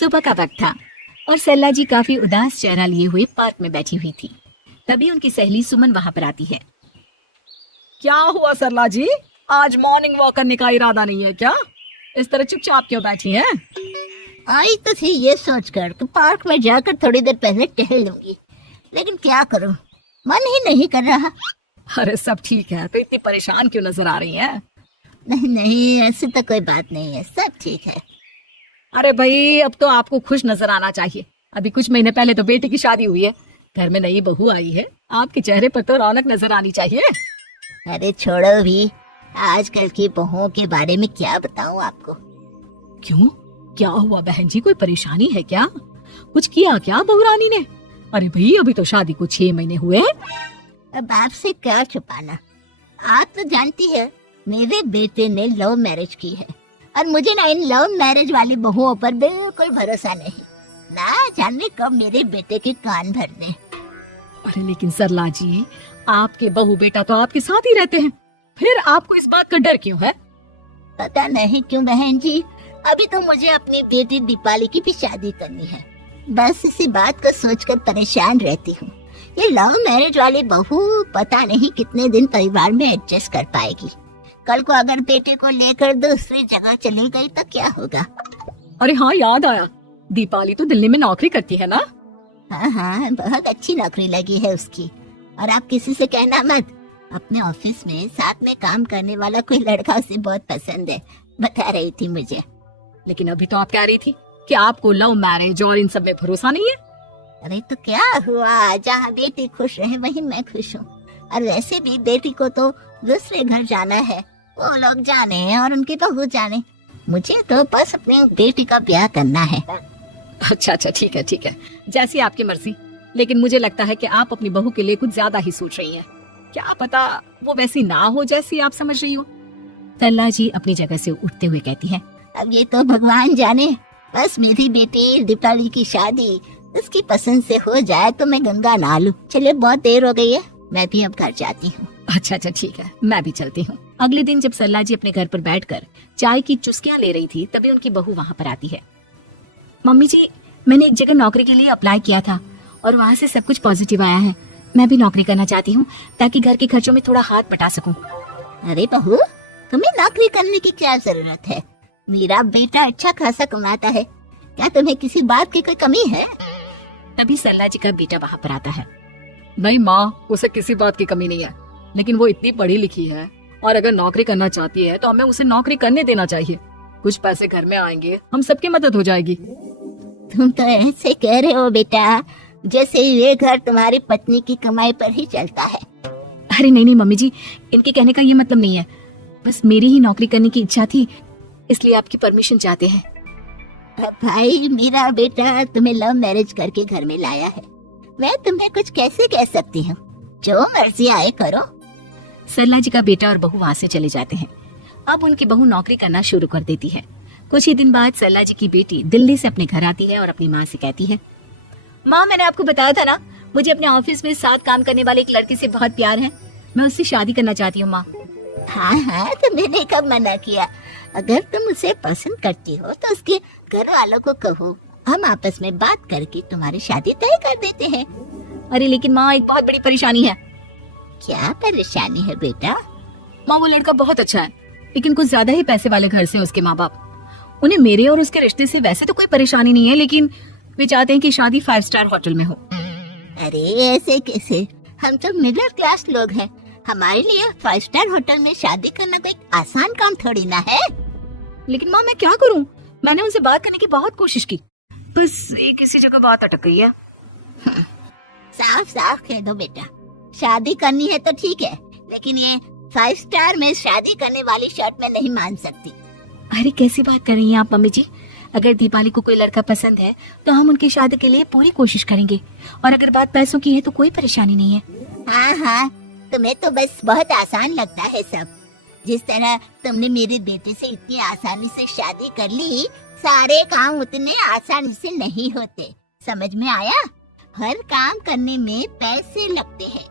सुबह का वक्त था और सरला जी काफी उदास चेहरा लिए हुए पार्क में बैठी हुई थी। तभी उनकी सहेली सुमन वहां पर आती है। क्या हुआ सरला जी, आज मॉर्निंग वॉक करने का इरादा नहीं है क्या? इस तरह चुपचाप क्यों बैठी हैं? आई तो थी ये सोचकर कि पार्क में जाकर थोड़ी देर पहले टहल लूंगी, लेकिन क्या करूं, मन ही नहीं कर रहा। अरे सब ठीक है, तो इतनी परेशान क्यों नजर आ रही हैं? नहीं नहीं, ऐसी तो कोई बात नहीं है, सब ठीक है। अरे भाई, अब तो आपको खुश नजर आना चाहिए। अभी कुछ महीने पहले तो बेटी की शादी हुई है, घर में नई बहू आई है, आपके चेहरे पर तो रौनक नजर आनी चाहिए। अरे छोड़ो भी, आजकल की बहुओं के बारे में क्या बताऊं आपको। क्यों, क्या हुआ बहन जी, कोई परेशानी है क्या? कुछ किया क्या बहू रानी ने? अरे भाई, अभी तो शादी को 6 महीने हुए हैं। अब आपसे क्या छुपाना, आप तो जानती है मेरे बेटे ने लव मैरिज की है और मुझे ना इन लव मैरिज वाली बहुओं पर बिल्कुल भरोसा नहीं। ना जाने कब मेरे बेटे के कान भर दें। अरे लेकिन सरला जी, आपके बहू बेटा तो आपके साथ ही रहते हैं, फिर आपको इस बात का डर क्यों है? पता नहीं क्यों बहन जी, अभी तो मुझे अपनी बेटी दीपाली की भी शादी करनी है। बस इसी बात को सोचकर परेशान रहती हूँ। ये लव मैरिज वाली बहू पता नहीं कितने दिन परिवार में एडजस्ट कर पाएगी। कल को अगर बेटे को लेकर दूसरी जगह चली गई तो क्या होगा? अरे हाँ, याद आया, दीपाली तो दिल्ली में नौकरी करती है ना? हाँ हाँ, बहुत अच्छी नौकरी लगी है उसकी। और आप किसी से कहना मत, अपने ऑफिस में साथ में काम करने वाला कोई लड़का उसे बहुत पसंद है, बता रही थी मुझे। लेकिन अभी तो आप कह रही थी कि आपको लव मैरिज और इन सब में भरोसा नहीं है। अरे तो क्या हुआ, जहाँ बेटी खुश रहे वहीं मैं खुश हूँ। और वैसे भी बेटी को तो दूसरे घर जाना है, वो लोग जाने और उनकी बहू जाने, मुझे तो बस अपनी बेटी का ब्याह करना है। अच्छा अच्छा, ठीक है ठीक है, जैसी आपकी मर्जी। लेकिन मुझे लगता है कि आप अपनी बहू के लिए कुछ ज्यादा ही सोच रही हैं। क्या पता वो वैसी ना हो जैसी आप समझ रही हो। सरला जी अपनी जगह से उठते हुए कहती है। अब ये तो भगवान जाने, बस मेरी बेटी दीपाली की शादी उसकी पसंद से हो जाए तो मैं गंगा नहा लूं। चलिए बहुत देर हो गई है, मैं भी अब घर जाती हूँ। अच्छा अच्छा ठीक है, मैं भी चलती हूँ। अगले दिन जब सरला जी अपने घर पर बैठकर चाय की चुस्कियां ले रही थी, तभी उनकी बहू वहाँ पर आती है। मम्मी जी, मैंने एक जगह नौकरी के लिए अप्लाई किया था और वहाँ से सब कुछ पॉजिटिव आया है। मैं भी नौकरी करना चाहती हूँ ताकि घर के खर्चों में थोड़ा हाथ बटा सकूं। अरे बहू, तुम्हें नौकरी करने की क्या जरूरत है? मेरा बेटा अच्छा खासा कमाता है, क्या तुम्हें किसी बात की कोई कमी है? तभी सरला जी का बेटा वहाँ पर आता है। नहीं माँ, उसे किसी बात की कमी नहीं है, लेकिन वो इतनी पढ़ी लिखी है और अगर नौकरी करना चाहती है तो हमें उसे नौकरी करने देना चाहिए। कुछ पैसे घर में आएंगे, हम सबकी मदद हो जाएगी। तुम तो ऐसे कह रहे हो बेटा जैसे ये घर तुम्हारी पत्नी की कमाई पर ही चलता है। अरे नहीं नहीं मम्मी जी, इनके कहने का ये मतलब नहीं है, बस मेरी ही नौकरी करने की इच्छा थी, इसलिए आपकी परमिशन चाहते हैं। भाई, मेरा बेटा तुम्हें लव मैरिज करके घर में लाया है, मैं तुम्हें कुछ कैसे कह सकती हूँ? जो मर्जी आए करो। सरला जी का बेटा और बहू वहाँ से चले जाते हैं। अब उनकी बहू नौकरी करना शुरू कर देती है। कुछ ही दिन बाद सरला जी की बेटी दिल्ली से अपने घर आती है और अपनी माँ से कहती है, माँ, मैंने आपको बताया था ना, मुझे अपने ऑफिस में साथ काम करने वाले एक लड़के से बहुत प्यार है, मैं उससे शादी करना चाहती हूँ। माँ, हाँ हाँ, तो मैंने कब मना किया? अगर तुम उसे पसंद करती हो तो उसके घर वालों को कहो, हम आपस में बात करके तुम्हारी शादी तय कर देते हैं। अरे लेकिन माँ, एक बहुत बड़ी परेशानी है। क्या परेशानी है बेटा? माँ, वो लड़का बहुत अच्छा है, लेकिन कुछ ज्यादा ही पैसे वाले घर से उसके माँ बाप। उन्हें मेरे और उसके रिश्ते से वैसे तो कोई परेशानी नहीं है, लेकिन वे चाहते हैं कि शादी 5 स्टार होटल में हो। अरे ऐसे कैसे, हम तो मिडिल क्लास लोग हैं, हमारे लिए 5 स्टार होटल में शादी करना कोई आसान काम थोड़ी ना है। लेकिन माँ, मैं क्या करूँ? मैंने उनसे बात करने की बहुत कोशिश की, बस एक किसी जगह बात अटक गई है। साफ साफ कह दो बेटा, शादी करनी है तो ठीक है, लेकिन ये 5 स्टार में शादी करने वाली शर्त मैं नहीं मान सकती। अरे कैसी बात कर रही हैं आप मम्मी जी? अगर दीपाली को कोई लड़का पसंद है तो हम उनकी शादी के लिए पूरी कोशिश करेंगे, और अगर बात पैसों की है तो कोई परेशानी नहीं है। हाँ हाँ, तुम्हें तो बस बहुत आसान लगता है सब। जिस तरह तुमने मेरे बेटे से इतनी आसानी से शादी कर ली, सारे काम उतने आसानी से नहीं होते, समझ में आया? हर काम करने में पैसे लगते हैं।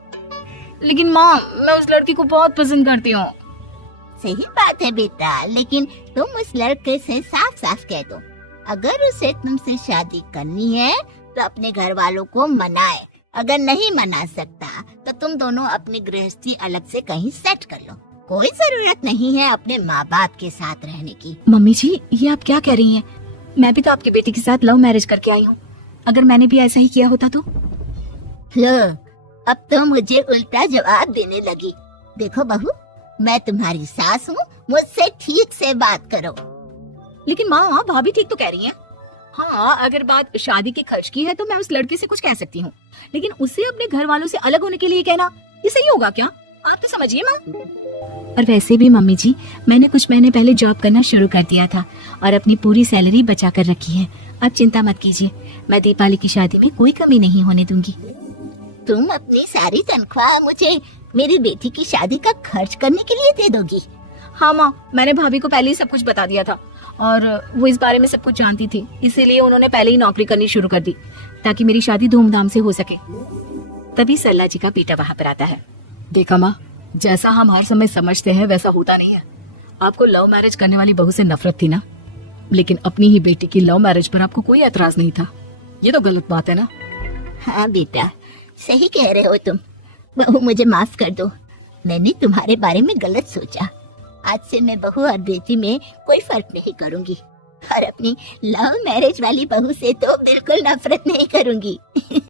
लेकिन माँ, मैं उस लड़की को बहुत पसंद करती हूँ। सही बात है बेटा, लेकिन तुम उस लड़के से साफ साफ कह दो, अगर उसे तुमसे शादी करनी है तो अपने घर वालों को मनाए, अगर नहीं मना सकता तो तुम दोनों अपनी गृहस्थी अलग से कहीं सेट कर लो। कोई जरूरत नहीं है अपने माँ बाप के साथ रहने की। मम्मी जी, ये आप क्या कह रही हैं? मैं भी तो आपकी बेटी के साथ लव मैरिज करके आई हूँ। अगर मैंने भी ऐसा ही किया होता तो? लो, अब तो मुझे उल्टा जवाब देने लगी। देखो बहू, मैं तुम्हारी सास हूँ, मुझसे ठीक से बात करो। लेकिन माँ, भाभी ठीक तो कह रही हैं। हाँ, अगर बात शादी के खर्च की है तो मैं उस लड़के से कुछ कह सकती हूँ, लेकिन उसे अपने घर वालों से अलग होने के लिए कहना, ये सही होगा क्या? आप तो समझिए माँ। और वैसे भी मम्मी जी, मैंने कुछ महीने पहले जॉब करना शुरू कर दिया था और अपनी पूरी सैलरी बचा कर रखी है। अब चिंता मत कीजिए, मैं दीपाली की शादी में कोई कमी नहीं होने दूंगी। तुम अपनी सारी तनख्वाह मुझे मेरी बेटी की शादी का खर्च करने के लिए दे दोगी? हाँ माँ, मैंने भाभी को पहले ही सब कुछ बता दिया था और वो इस बारे में सब कुछ जानती थी, इसीलिए उन्होंने पहले ही नौकरी करनी शुरू कर दी ताकि मेरी शादी धूमधाम से हो सके। तभी सल्ला जी का बेटा वहां पर आता है। देखा माँ, जैसा हम हर समय समझते हैं वैसा होता नहीं है। आपको लव मैरिज करने वाली बहू से नफरत थी ना, लेकिन अपनी ही बेटी की लव मैरिज पर आपको कोई एतराज नहीं था। ये तो गलत बात है ना। हाँ बेटा, सही कह रहे हो तुम। बहू, मुझे माफ कर दो, मैंने तुम्हारे बारे में गलत सोचा। आज से मैं बहू और बेटी में कोई फर्क नहीं करूंगी और अपनी लव मैरिज वाली बहू से तो बिल्कुल नफरत नहीं करूंगी।